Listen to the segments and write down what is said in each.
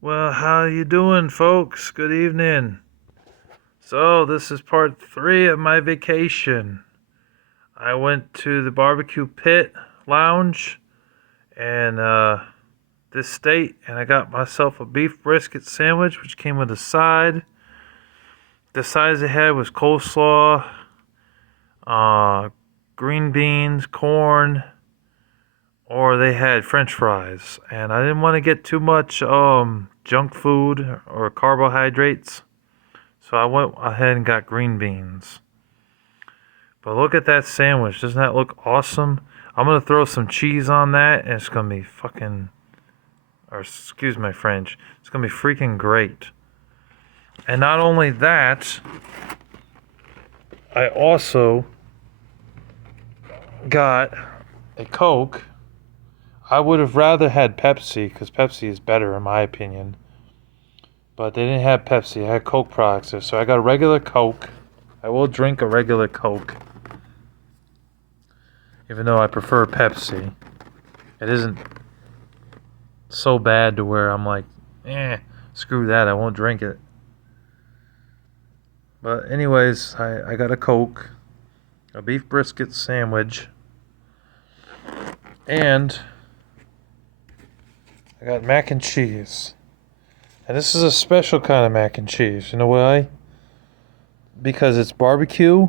Well, how you doing, folks? Good evening. So, this is part 3 of my vacation. I went to the barbecue pit lounge and this state, and I got myself a beef brisket sandwich, which came with a side. The sides they had was coleslaw, uh, green beans, corn, or they had French fries. And I didn't want to get too much junk food or carbohydrates. So I went ahead and got green beans. But look at that sandwich. Doesn't that look awesome? I'm going to throw some cheese on that, and it's going to be fucking, or excuse my French, it's going to be freaking great. And not only that, I also got a Coke. I would have rather had Pepsi, because Pepsi is better in my opinion. But they didn't have Pepsi. I had Coke products there. So I got a regular Coke. I will drink a regular Coke, even though I prefer Pepsi. It isn't so bad to where I'm like, screw that, I won't drink it. But anyways, I got a Coke, a beef brisket sandwich, and I got mac and cheese. And this is a special kind of mac and cheese. You know why? Because it's barbecue,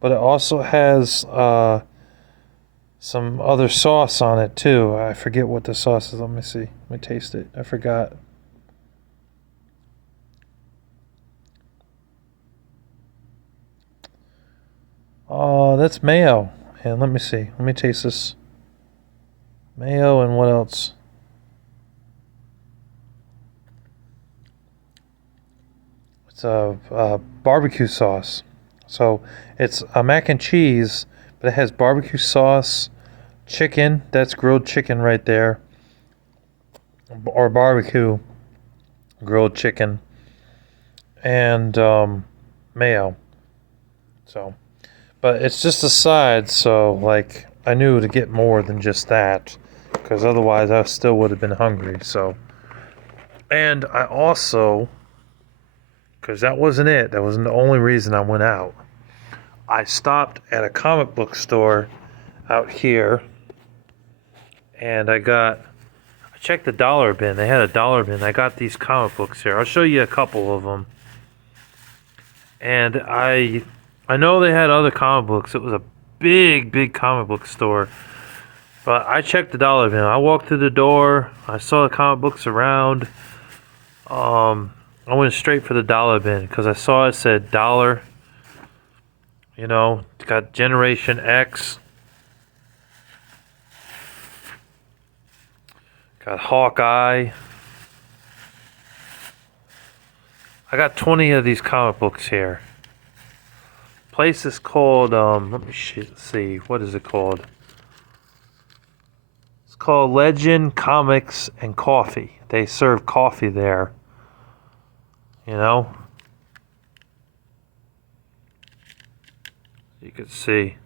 but it also has some other sauce on it too. I forget what the sauce is. Let me see. Let me taste it. I forgot. Oh, that's mayo. And let me see. Let me taste this. Mayo and what else? It's a barbecue sauce. So it's a mac and cheese, but it has barbecue sauce, chicken. That's grilled chicken right there. Or barbecue grilled chicken. And mayo. So, but it's just a side, so like I knew to get more than just that, because otherwise I still would have been hungry. So, and I also, because that wasn't it. That wasn't the only reason I went out. I stopped at a comic book store out here, and I checked the dollar bin. They had a dollar bin. I got these comic books here. I'll show you a couple of them. And I know they had other comic books. It was a big comic book store. But I checked the dollar bin. I walked through the door. I saw the comic books around. I went straight for the dollar bin because I saw it said dollar. You know, it's got Generation X. Got Hawkeye. I got 20 of these comic books here. Place is called, let me see, what is it called? It's called Legend Comics and Coffee. They serve coffee there. You know? You could see.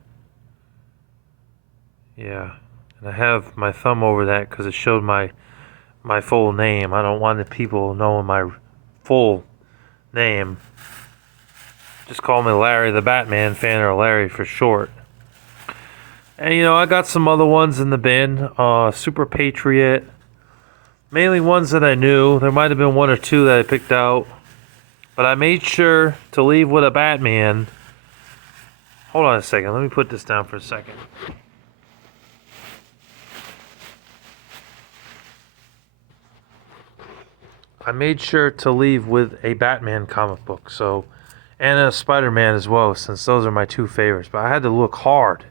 Yeah. And I have my thumb over that because it showed my full name. I don't want the people knowing my full name. Just call me Larry the Batman fan, or Larry for short. And you know, I got some other ones in the bin. Super Patriot. Mainly ones that I knew. There might have been one or two that I picked out. But I made sure to leave with a Batman. Hold on a second. Let me put this down for a second. I made sure to leave with a Batman comic book. So, and a Spider-Man as well, since those are my two favorites. But I had to look hard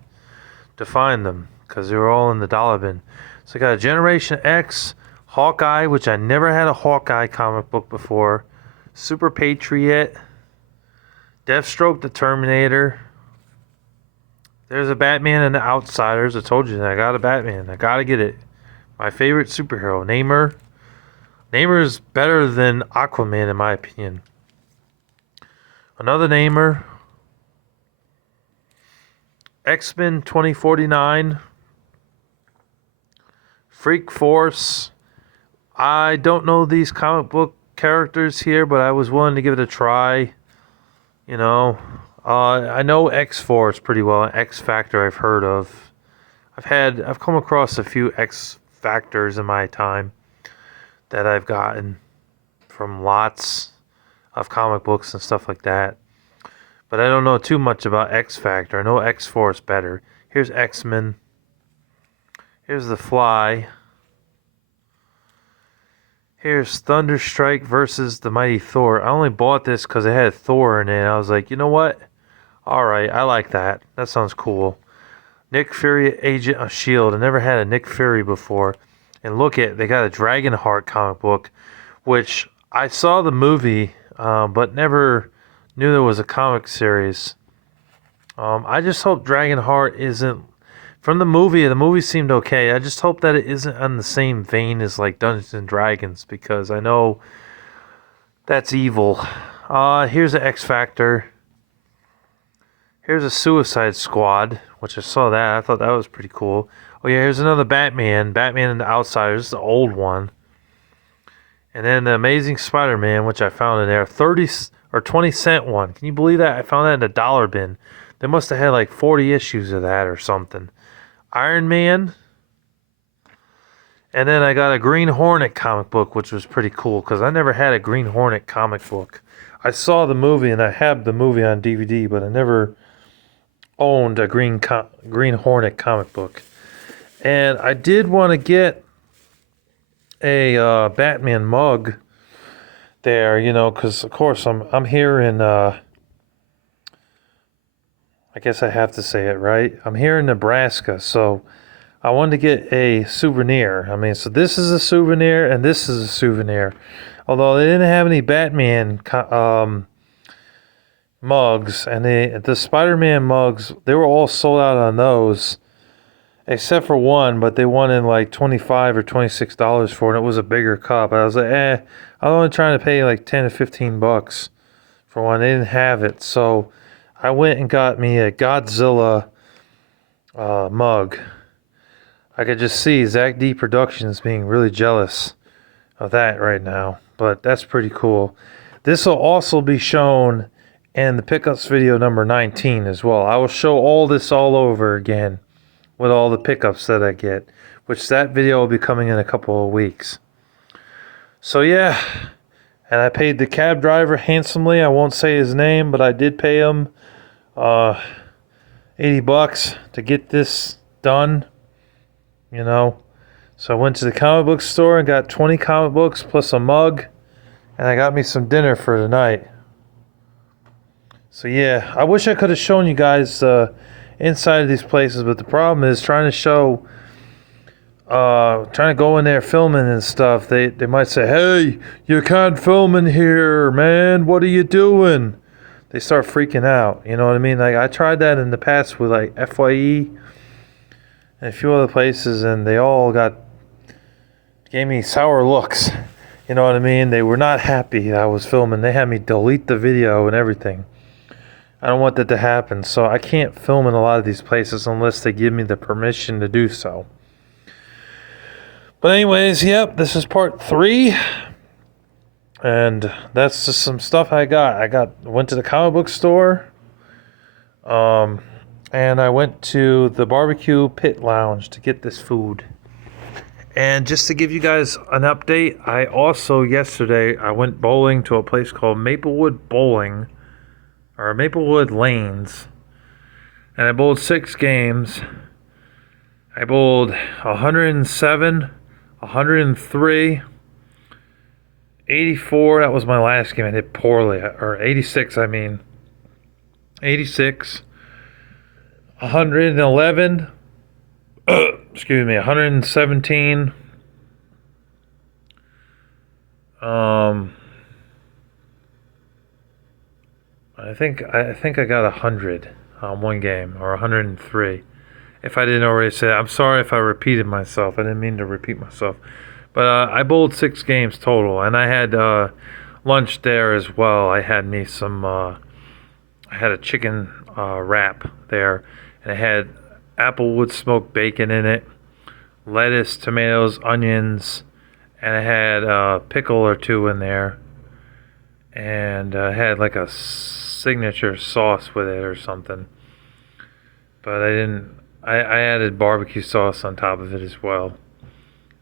to find them because they were all in the dollar bin. So I got a Generation X, Hawkeye, which I never had a Hawkeye comic book before, Super Patriot, Deathstroke the Terminator. There's a Batman and the Outsiders. I told you that I got a Batman. I gotta get it. My favorite superhero, Namor. Namor is better than Aquaman in my opinion. Another Namor. X-Men 2049. Freak Force. I don't know these comic book characters here, but I was willing to give it a try. You know, I know X Force pretty well. X Factor I've heard of. I've come across a few X Factors in my time that I've gotten from lots of comic books and stuff like that. But I don't know too much about X Factor. I know X Force better. Here's X-Men. Here's the Fly. Here's Thunderstrike versus the Mighty Thor. I only bought this because it had Thor in it. I was like, you know what? Alright, I like that. That sounds cool. Nick Fury, Agent of S.H.I.E.L.D. I never had a Nick Fury before. And look at, they got a Dragonheart comic book, which I saw the movie, but never knew there was a comic series. I just hope Dragonheart isn't, from the movie seemed okay. I just hope that it isn't on the same vein as like Dungeons and Dragons, because I know that's evil. Here's an X Factor. Here's a Suicide Squad, which I saw that. I thought that was pretty cool. Oh yeah, here's another Batman. Batman and the Outsiders, the old one. And then the Amazing Spider-Man, which I found in there. 30 or 20-cent one. Can you believe that? I found that in a dollar bin. They must have had like 40 issues of that or something. Iron Man. And then I got a Green Hornet comic book, which was pretty cool because I never had a Green Hornet comic book. I saw the movie and I have the movie on DVD, but I never owned a Green Hornet comic book. And I did want to get a Batman mug there, you know, because of course I'm here in I guess I have to say it right. I'm here in Nebraska, so I wanted to get a souvenir. I mean, so this is a souvenir and this is a souvenir. Although they didn't have any Batman mugs, and the Spider-Man mugs, they were all sold out on those, except for one, but they wanted like $25 or $26 for it. It was a bigger cup. I was like, I'm only trying to pay like $10 to $15 for one. They didn't have it, so I went and got me a Godzilla mug. I could just see Zach D Productions being really jealous of that right now, but that's pretty cool. This will also be shown in the pickups video number 19 as well. I will show all this all over again with all the pickups that I get, which that video will be coming in a couple of weeks. So yeah, and I paid the cab driver handsomely. I won't say his name, but I did pay him $80 to get this done, you know. So I went to the comic book store and got 20 comic books plus a mug, and I got me some dinner for tonight. So yeah, I wish I could have shown you guys inside of these places, but the problem is trying to go in there filming and stuff. They might say, "Hey, you can't film in here, man. What are you doing?" They start freaking out. You know what I mean? Like, I tried that in the past with like FYE and a few other places, and they all gave me sour looks. You know what I mean? They were not happy I was filming. They had me delete the video and everything. I don't want that to happen, so I can't film in a lot of these places unless they give me the permission to do so. But anyways, yep, this is part 3. And that's just some stuff I got. Went to the comic book store. And I went to the barbecue pit lounge to get this food. And just to give you guys an update, I also yesterday I went bowling to a place called Maplewood Bowling, or Maplewood Lanes, and I bowled 6 games. I bowled 107, 103, 84. That was my last game. I did poorly, or 86. I mean, 86, 111. Excuse me, 117. I think I got 100 on one game, or 103. If I didn't already say that, I'm sorry if I repeated myself. I didn't mean to repeat myself. But I bowled 6 games total, and I had lunch there as well. I had me some. I had a chicken wrap there, and it had applewood smoked bacon in it, lettuce, tomatoes, onions, and it had a pickle or two in there, and had like a signature sauce with it or something. But I didn't. I added barbecue sauce on top of it as well.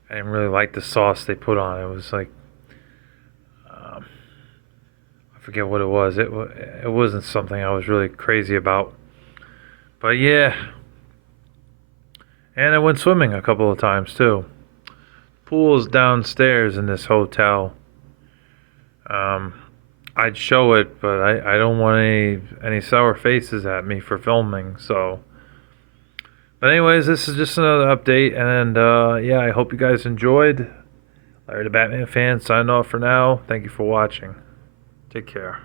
I didn't really like the sauce they put on it. It was like, um, I forget what it was. It wasn't something I was really crazy about. But yeah, and I went swimming a couple of times too. Pool's downstairs in this hotel. Um, I'd show it, but I don't want any sour faces at me for filming. So, but anyways, this is just another update, and yeah, I hope you guys enjoyed. Larry the Batman fan signing off for now. Thank you for watching. Take care.